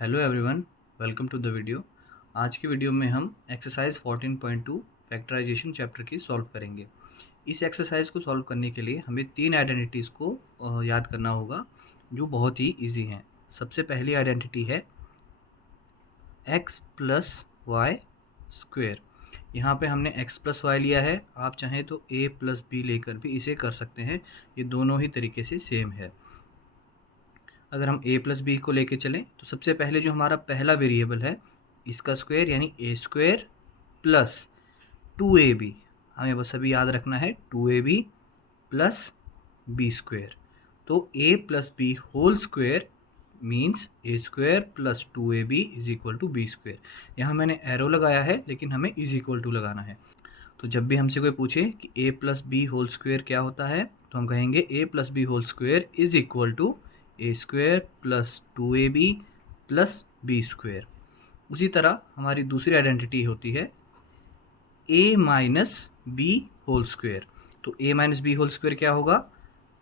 Hello everyone, welcome to the video. आज की video में हम एक्सरसाइज 14.2 फैक्टराइजेशन चैप्टर की सॉल्व करेंगे। इस एक्सरसाइज को सॉल्व करने के लिए हमें तीन आइडेंटिटीज़ को याद करना होगा जो बहुत ही इजी हैं। सबसे पहली आइडेंटिटी है x प्लस वाई स्क्वेयर। यहाँ पे हमने x प्लस वाई लिया है, आप चाहें तो a प्लस बी लेकर भी इसे कर सकते हैं। ये दोनों ही तरीके से सेम है। अगर हम a प्लस बी को लेके चलें तो सबसे पहले जो हमारा पहला वेरिएबल है इसका स्क्वायर यानी a स्क्वायर प्लस 2ab, हमें बस अभी याद रखना है 2ab प्लस बी स्क्वायर। तो a plus B whole square means a square plus 2ab is equal to B square. यहाँ मैंने एरो लगाया है लेकिन हमें इज इक्वल टू लगाना है। तो जब भी हमसे कोई पूछे कि a plus B whole square क्या होता है तो हम कहेंगे a plus B whole square is equal to a square plus 2ab plus B square. उसी तरह हमारी दूसरी आइडेंटिटी होती है a minus b whole square. तो a minus b whole square क्या होगा?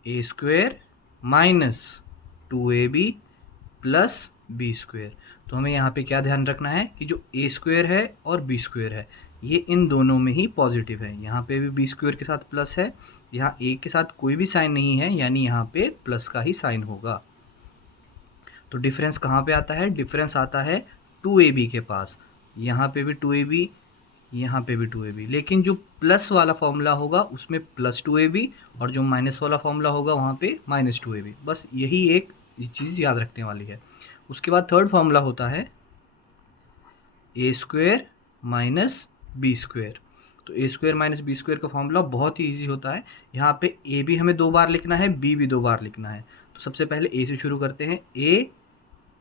A square minus 2ab plus B square. तो हमें यहाँ पे क्या ध्यान रखना है कि जो ए स्क्वायर है और बी स्क्वायर है ये इन दोनों में ही पॉजिटिव है। यहाँ पे भी बी स्क्वायर के साथ प्लस है, यहाँ ए के साथ कोई भी साइन नहीं है यानी यहाँ पे प्लस का ही साइन होगा। तो डिफरेंस कहाँ पे आता है? डिफरेंस आता है 2ab के पास। यहाँ पे भी 2ab, यहाँ पे भी 2ab, लेकिन जो प्लस वाला फॉर्मूला होगा उसमें प्लस 2ab और जो माइनस वाला फॉर्मूला होगा वहाँ पे माइनस 2ab। बस यही एक चीज़ याद रखने वाली है। उसके बाद थर्ड फॉर्मूला होता है ए स्क्वायर माइनस बी स्क्वायर। तो ए स्क्वायर माइनस बी स्क्वायर का फॉर्मूला बहुत ही ईजी होता है। यहाँ पे ए भी हमें 2 बार लिखना है, बी भी 2 बार लिखना है। तो सबसे पहले ए से शुरू करते हैं। ए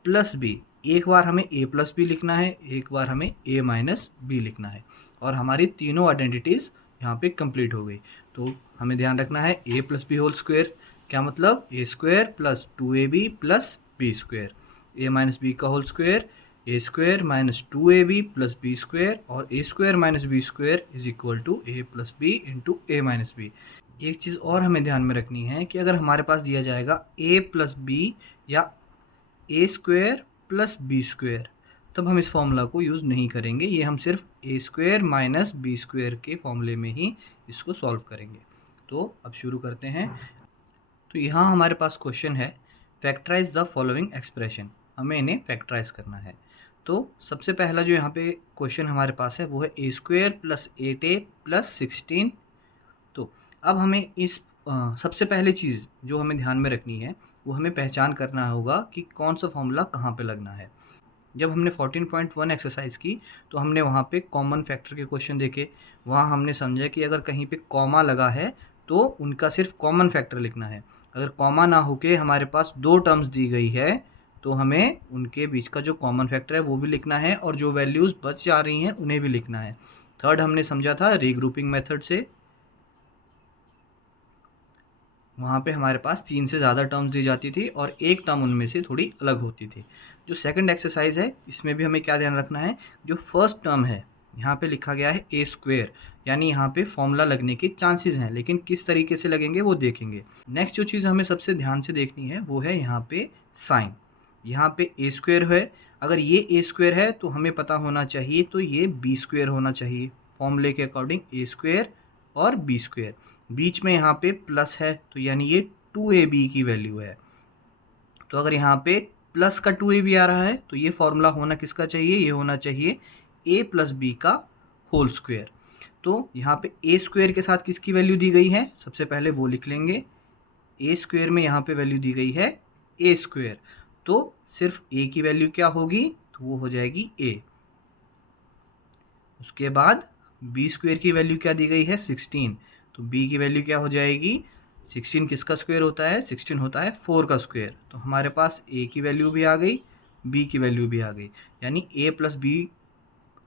प्लस बी, एक बार हमें ए प्लस बी लिखना है, एक बार हमें ए माइनस बी लिखना है और हमारी तीनों आइडेंटिटीज़ यहाँ पे कंप्लीट हो गई। तो हमें ध्यान रखना है a plus B whole square क्या मतलब? A square plus 2ab plus B square. A minus b का whole square a square minus 2ab plus B square और a square minus b square is equal to a plus b into a minus b. एक चीज़ और हमें ध्यान में रखनी है कि अगर हमारे पास दिया जाएगा ए प्लस बी या ए स्क्वायर प्लस बी स्क्वायर तब हम इस फॉर्मूला को यूज़ नहीं करेंगे। ये हम सिर्फ ए स्क्वायर माइनस बी स्क्वायर के फॉर्मूले में ही इसको सॉल्व करेंगे। तो अब शुरू करते हैं। तो यहाँ हमारे पास क्वेश्चन है फैक्टराइज द फॉलोइंग एक्सप्रेशन। हमें इन्हें फैक्टराइज करना है। तो सबसे पहला जो यहाँ पे क्वेश्चन हमारे पास है वो है ए स्क्वायर प्लस 8a प्लस 16। तो अब हमें इस सबसे पहले चीज़ जो हमें ध्यान में रखनी है वो हमें पहचान करना होगा कि कौन सा फॉर्मूला कहाँ पे लगना है। जब हमने 14.1 एक्सरसाइज की तो हमने वहाँ पे कॉमन फैक्टर के क्वेश्चन देखे। वहाँ हमने समझा कि अगर कहीं पे कॉमा लगा है तो उनका सिर्फ कॉमन फैक्टर लिखना है। अगर कॉमा ना होके हमारे पास 2 टर्म्स दी गई है तो हमें उनके बीच का जो कॉमन फैक्टर है वो भी लिखना है और जो वैल्यूज़ बच जा रही हैं उन्हें भी लिखना है। थर्ड हमने समझा था रीग्रुपिंग मेथड से। वहाँ पे हमारे पास 3 से ज़्यादा टर्म्स दी जाती थी और एक टर्म उनमें से थोड़ी अलग होती थी। जो सेकंड एक्सरसाइज है इसमें भी हमें क्या ध्यान रखना है, जो फर्स्ट टर्म है यहाँ पे लिखा गया है ए स्क्वायर यानी यहाँ पे फॉर्मूला लगने के चांसेस हैं, लेकिन किस तरीके से लगेंगे वो देखेंगे। नेक्स्ट जो चीज़ हमें सबसे ध्यान से देखनी है वो है यहाँ पे साइन। यहाँ पे ए स्क्वायर है, अगर ये ए स्क्वायर है तो हमें पता होना चाहिए तो ये बी स्क्वायर होना चाहिए। फॉर्मूले के अकॉर्डिंग ए स्क्वायर और बी स्क्वायर, बीच में यहाँ पे प्लस है तो यानी ये 2ab की वैल्यू है। तो अगर यहाँ पे प्लस का 2ab आ रहा है तो ये फॉर्मूला होना किसका चाहिए? ये होना चाहिए a प्लस बी का होल स्क्वायर। तो यहाँ पे a स्क्वायर के साथ किसकी वैल्यू दी गई है सबसे पहले वो लिख लेंगे। a स्क्वायर में यहाँ पे वैल्यू दी गई है a स्क्वायर, तो सिर्फ a की वैल्यू क्या होगी? तो वो हो जाएगी a। उसके बाद बी स्क्वायर की वैल्यू क्या दी गई है? 16, तो b की वैल्यू क्या हो जाएगी? 16 किसका स्क्वायर होता है? 16 होता है 4 का स्क्वायर। तो हमारे पास a की वैल्यू भी आ गई, b की वैल्यू भी आ गई, यानी a plus B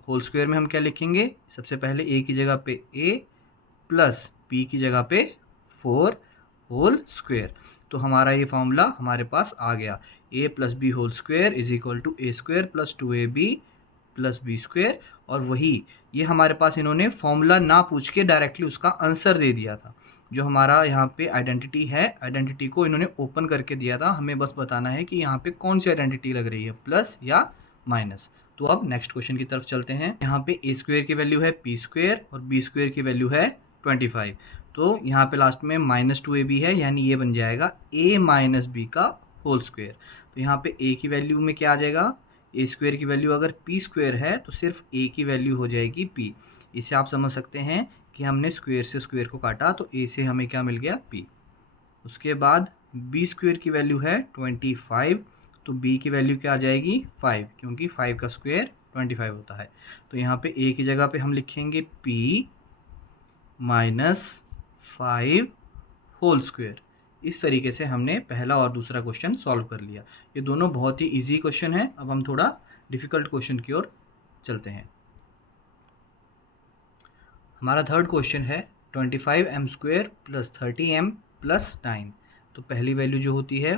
whole square में हम क्या लिखेंगे? सबसे पहले a की जगह पे a प्लस b की जगह पे 4 होल स्क्वायर। तो हमारा ये फॉर्मूला हमारे पास आ गया, a plus B whole square is equal to a square plus 2ab plus B square. और वही ये हमारे पास इन्होंने फॉर्मूला ना पूछ के डायरेक्टली उसका आंसर दे दिया था। जो हमारा यहाँ पे आइडेंटिटी है, आइडेंटिटी को इन्होंने ओपन करके दिया था, हमें बस बताना है कि यहाँ पे कौन सी आइडेंटिटी लग रही है, प्लस या माइनस। तो अब नेक्स्ट क्वेश्चन की तरफ चलते हैं। यहाँ पे ए स्क्वेयर की वैल्यू है पी स्क्वेयर और बी स्क्वेयर की वैल्यू है 25। तो यहाँ पे लास्ट में -2ab है, यानी ये बन जाएगा a माइनस बी का होल स्क्वेयर। तो यहाँ पे a की वैल्यू में क्या आ जाएगा, ए स्क्वेयर की वैल्यू अगर पी स्क्वेयर है तो सिर्फ a की वैल्यू हो जाएगी p। इसे आप समझ सकते हैं कि हमने स्क्वेयर से स्क्वेयर को काटा तो a से हमें क्या मिल गया, p। उसके बाद बी स्क्वेयर की वैल्यू है 25, तो b की वैल्यू क्या आ जाएगी, 5, क्योंकि 5 का स्क्वेयर 25 होता है। तो यहाँ पे a की जगह पे हम लिखेंगे p माइनस 5 होल स्क्वेयर। इस तरीके से हमने पहला और दूसरा क्वेश्चन सॉल्व कर लिया। ये दोनों बहुत ही इजी क्वेश्चन है। अब हम थोड़ा डिफ़िकल्ट क्वेश्चन की ओर चलते हैं। हमारा थर्ड क्वेश्चन है 25m² प्लस 30m प्लस 9। तो पहली वैल्यू जो होती है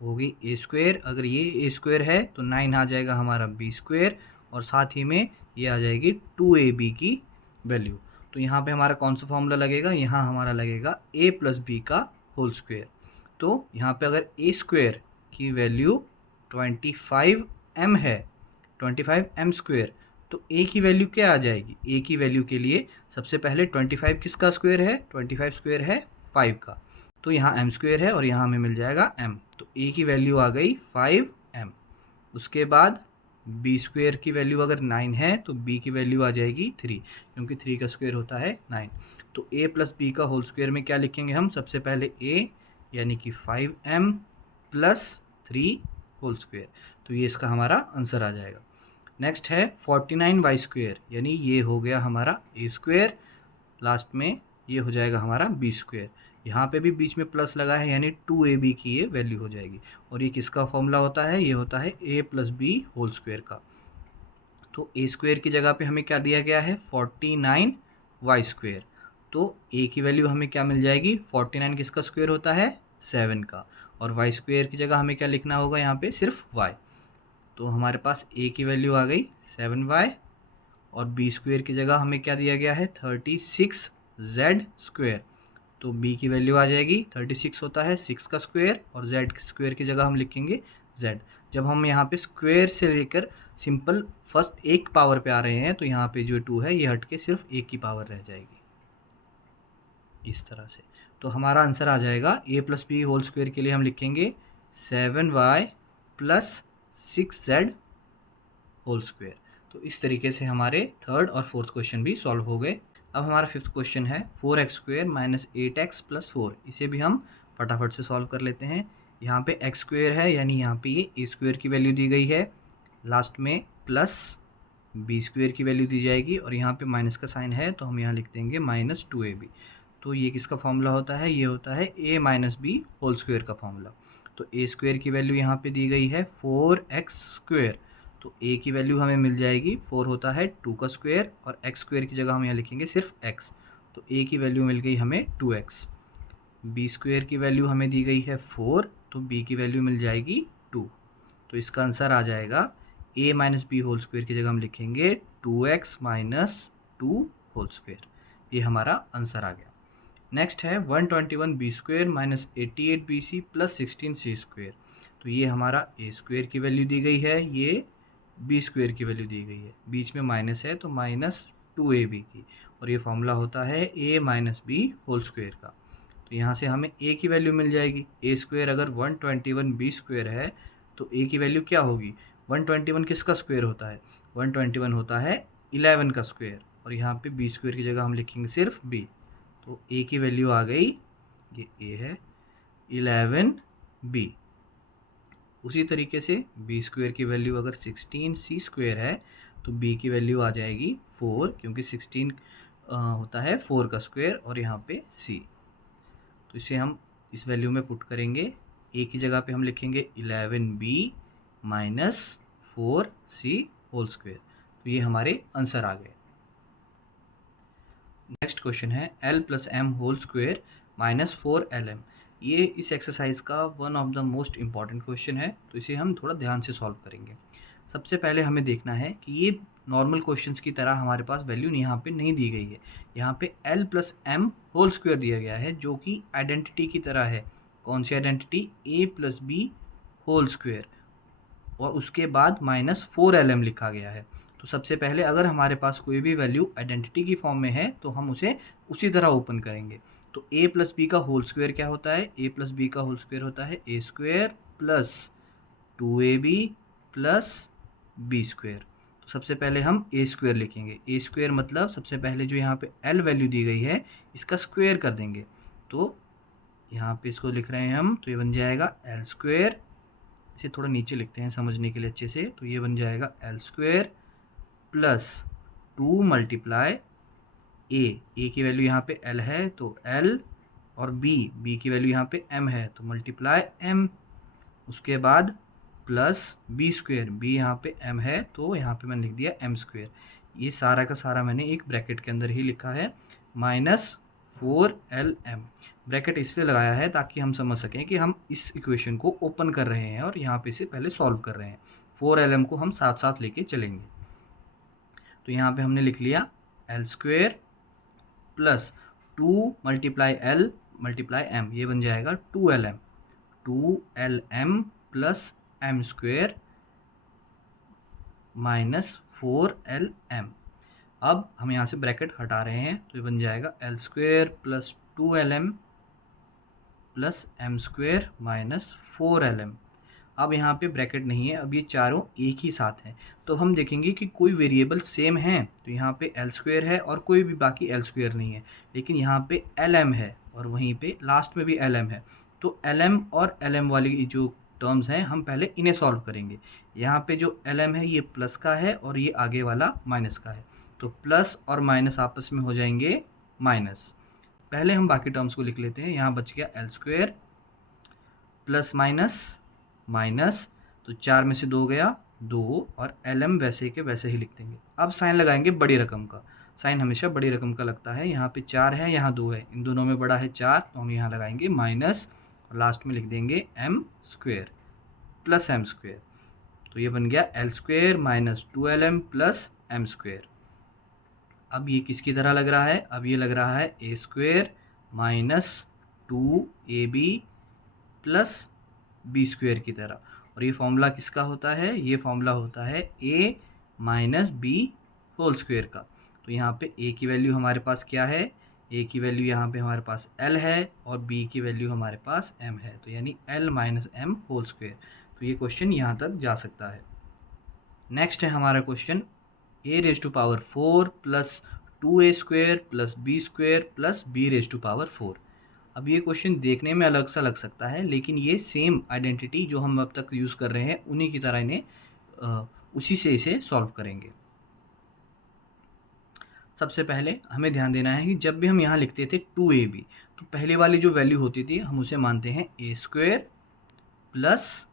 होगी ए स्क्वेयर। अगर ये ए स्क्वेयर है तो 9 आ जाएगा हमारा बी स्क्वेयर, और साथ ही में ये आ जाएगी 2ab की वैल्यू। तो यहाँ पे हमारा कौन सा फॉर्मूला लगेगा, यहाँ हमारा लगेगा a प्लस बी का होल स्क्वेयर। तो यहाँ पे अगर ए स्क्वेयर की वैल्यू 25m है, 25m स्क्वेयर, तो a की वैल्यू क्या आ जाएगी, a की वैल्यू के लिए सबसे पहले 25 किसका स्क्वेयर है, 25 स्क्वेयर है 5 का। तो यहाँ m स्क्वेयर है और यहाँ हमें मिल जाएगा m। तो a की वैल्यू आ गई 5m। उसके बाद b स्क्वेयर की वैल्यू अगर 9 है तो b की वैल्यू आ जाएगी 3, क्योंकि 3 का स्क्वेयर होता है 9। तो a प्लस बी का होल स्क्वेयर में क्या लिखेंगे हम, सबसे पहले a यानी कि 5m प्लस 3 होल स्क्वेयर। तो ये इसका हमारा आंसर आ जाएगा। नेक्स्ट है 49y स्क्वेयर, यानी ये हो गया हमारा ए स्क्वेयर, लास्ट में ये हो जाएगा हमारा बी स्क्वेयर। यहाँ पे भी बीच में प्लस लगा है, यानी 2ab की ये वैल्यू हो जाएगी। और ये किसका फॉर्मूला होता है, ये होता है a plus B whole square का। तो ए स्क्वेयर की जगह पे हमें क्या दिया गया है, 49y स्क्वेयर। तो a की वैल्यू हमें क्या मिल जाएगी, 49 किसका स्क्वेयर होता है, 7 का। और y स्क्वेयर की जगह हमें क्या लिखना होगा, यहाँ पे सिर्फ y। तो हमारे पास a की वैल्यू आ गई 7y, और b स्क्वेयर की जगह हमें क्या दिया गया है, 36z स्क्वेयर। तो b की वैल्यू आ जाएगी 36 होता है 6 का स्क्वेयर, और z स्क्वेयर की जगह हम लिखेंगे z। जब हम यहाँ पे स्क्वेयर से लेकर सिंपल फर्स्ट एक पावर पे आ रहे हैं तो यहाँ पे जो 2 है ये हट के सिर्फ एक की पावर रह जाएगी, इस तरह से। तो हमारा आंसर आ जाएगा a plus B whole square के लिए हम लिखेंगे 7y plus 6z whole square. तो इस तरीके से हमारे थर्ड और फोर्थ क्वेश्चन भी सॉल्व हो गए। अब हमारा फिफ्थ क्वेश्चन है 4x square minus 8x plus 4। इसे भी हम फटाफट से सॉल्व कर लेते हैं। यहाँ पे x स्क्वेयर है, यानी यहाँ पे ये a स्क्वेयर की वैल्यू दी गई है, लास्ट में प्लस b स्क्वेयर की वैल्यू दी जाएगी, और यहाँ पे माइनस का साइन है तो हम यहाँ लिख देंगे -2ab। तो ये किसका फॉर्मूला होता है, ये होता है a minus b whole square का फॉर्मूला। तो a स्क्वेयर की वैल्यू यहाँ पे दी गई है 4x स्क्वेयर। तो a की वैल्यू हमें मिल जाएगी, 4 होता है 2 का स्क्वेयर, और x स्क्वेयर की जगह हम यहाँ लिखेंगे सिर्फ x। तो a की वैल्यू मिल गई हमें 2x। b स्क्वेयर की वैल्यू हमें दी गई है 4, तो b की वैल्यू मिल जाएगी 2। तो इसका आंसर आ जाएगा a minus b whole square की जगह हम लिखेंगे 2x माइनस 2 होल स्क्वेयर। ये हमारा आंसर आ गया। नेक्स्ट है 121b square minus 88bc plus 16c square. तो ये हमारा a स्क्वेयर की वैल्यू दी गई है, ये b स्क्वेयर की वैल्यू दी गई है, बीच में माइनस है तो -2ab की, और ये फॉर्मूला होता है a minus b whole square का। तो यहाँ से हमें a की वैल्यू मिल जाएगी। a स्क्वेयर अगर 121b स्क्वेयर है तो a की वैल्यू क्या होगी, 121 किसका स्क्वेयर होता है, 121 होता है 11 का स्क्वेयर, और यहाँ पे b स्क्वेयर की जगह हम लिखेंगे सिर्फ b। तो a की वैल्यू आ गई, ये a है 11b। उसी तरीके से b स्क्वेयर की वैल्यू अगर 16c स्क्वेयर है तो b की वैल्यू आ जाएगी 4, क्योंकि 16 होता है 4 का स्क्वेयर, और यहाँ पे c। तो इसे हम इस वैल्यू में पुट करेंगे, a की जगह पे हम लिखेंगे 11b minus 4c whole square. तो ये हमारे आंसर आ गए। नेक्स्ट क्वेश्चन है l plus m whole square minus 4lm। ये इस एक्सरसाइज का one of the most important question है, तो इसे हम थोड़ा ध्यान से सॉल्व करेंगे। सबसे पहले हमें देखना है कि ये नॉर्मल क्वेश्चंस की तरह हमारे पास वैल्यू यहाँ पे नहीं दी गई है। यहाँ पे l plus m whole square दिया गया है जो कि आइडेंटिटी की तरह है। कौन सी identity? a plus B whole square, और उसके बाद -4lm लिखा गया है। तो सबसे पहले अगर हमारे पास कोई भी वैल्यू आइडेंटिटी की फॉर्म में है तो हम उसे उसी तरह ओपन करेंगे। तो a प्लस बी का होल स्क्वायर क्या होता है? a प्लस बी का होल स्क्वायर होता है a square plus 2ab plus B square. तो सबसे पहले हम a स्क्वायर लिखेंगे। a स्क्वायर मतलब सबसे पहले जो यहाँ पे l वैल्यू दी गई है इसका स्क्वायर कर देंगे। तो यहाँ पे इसको लिख रहे हैं हम, तो ये बन जाएगा l स्क्वायर। इसे थोड़ा नीचे लिखते हैं समझने के लिए अच्छे से। तो ये बन जाएगा l square plus 2 multiply a की वैल्यू यहाँ पे l है तो l, और b की वैल्यू यहाँ पे m है तो मल्टीप्लाई m, उसके बाद प्लस बी स्क्वायर, बी यहाँ पे m है तो यहाँ पे मैंने लिख दिया m स्क्वायर। ये सारा का सारा मैंने एक ब्रैकेट के अंदर ही लिखा है, -4lm। ब्रैकेट इसलिए लगाया है ताकि हम समझ सकें कि हम इस इक्वेशन को ओपन कर रहे हैं और यहाँ पे इसे पहले सॉल्व कर रहे हैं। 4lm को हम साथ साथ लेके चलेंगे। तो यहाँ पे हमने लिख लिया l square plus 2 multiply l multiply m, ये बन जाएगा 2lm plus m square -4lm। अब हम यहाँ से ब्रैकेट हटा रहे हैं तो ये बन जाएगा l square plus 2lm plus m square -4lm। अब यहाँ पे ब्रैकेट नहीं है, अब ये चारों एक ही साथ हैं। तो हम देखेंगे कि कोई वेरिएबल सेम है तो यहाँ पे l स्क्वायर है और कोई भी बाकी l स्क्वायर नहीं है, लेकिन यहाँ पे lm है और वहीं पे लास्ट में भी lm है। तो lm और lm वाली जो टर्म्स हैं हम पहले इन्हें सॉल्व करेंगे। यहाँ पे जो lm है ये प्लस का है और ये आगे वाला माइनस का है, तो प्लस और माइनस आपस में हो जाएंगे माइनस। पहले हम बाकी टर्म्स को लिख लेते हैं। यहाँ बच गया l square plus minus minus, तो 4 में से 2 गया 2, और lm वैसे के वैसे ही लिख देंगे। अब साइन लगाएंगे बड़ी रकम का, साइन हमेशा बड़ी रकम का लगता है। यहाँ पे 4 है, यहाँ 2 है, इन दोनों में बड़ा है 4 तो हम यहाँ लगाएंगे माइनस, और लास्ट में लिख देंगे m square plus m square. तो ये बन गया l square minus 2lm plus m square. अब ये किसकी तरह लग रहा है? अब ये लग रहा है a square minus 2ab plus B square की तरह। और ये फॉर्मूला किसका होता है? ये फॉर्मूला होता है a minus b whole square का। तो यहाँ पे a की वैल्यू हमारे पास क्या है? a की वैल्यू यहाँ पे हमारे पास l है और b की वैल्यू हमारे पास m है, तो यानी l minus m whole square. तो ये क्वेश्चन यहाँ तक जा सकता है। नेक्स्ट है हमारा question a⁴ plus 2a square plus b square plus b⁴। अब ये क्वेश्चन देखने में अलग सा लग सकता है, लेकिन ये सेम आइडेंटिटी जो हम अब तक यूज़ कर रहे हैं उन्हीं की तरह इन्हें उसी से इसे सॉल्व करेंगे। सबसे पहले हमें ध्यान देना है कि जब भी हम यहाँ लिखते थे 2ab, तो पहले वाली जो वैल्यू होती थी हम उसे मानते हैं a स्क्वायर प्लस,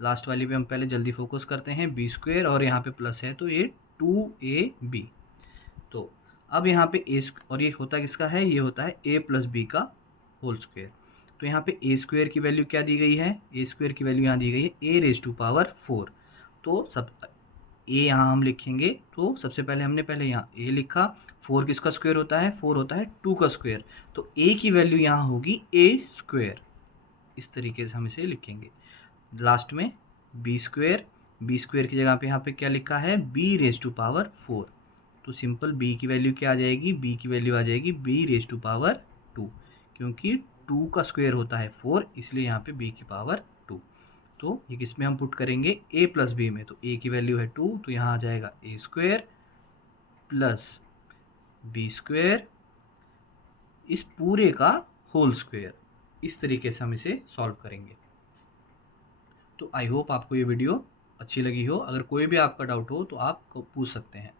लास्ट वाली पे हम पहले जल्दी फोकस करते हैं, b स्क्वायर, और यहाँ पे प्लस है तो ये 2ab। तो अब यहाँ पे a, और ये होता किसका है? ये होता है a प्लस बी का होल स्क्वायर। तो यहाँ पे a स्क्वायर की वैल्यू क्या दी गई है? a स्क्वायर की वैल्यू यहाँ दी गई है a⁴। तो सब a यहाँ हम लिखेंगे, तो सबसे पहले हमने यहाँ a लिखा। 4 किसका स्क्वायर होता है? 4 होता है 2 का स्क्वायर, तो a की वैल्यू यहाँ होगी a स्क्वायर। इस तरीके से हम इसे लिखेंगे। लास्ट में b स्क्वायर की जगह पे यहाँ पे क्या लिखा है? b⁴। तो सिंपल b की वैल्यू क्या आ जाएगी? b की वैल्यू आ जाएगी b⁴, क्योंकि 2 का स्क्वायर होता है 4, इसलिए यहाँ पे b की पावर 2। तो ये किस में हम पुट करेंगे? a प्लस बी में। तो a की वैल्यू है 2, तो यहाँ आ जाएगा a square plus b square, इस पूरे का होल स्क्वायर। इस तरीके से हम इसे सॉल्व करेंगे। तो आई होप आपको ये वीडियो अच्छी लगी हो। अगर कोई भी आपका डाउट हो तो आप पूछ सकते हैं।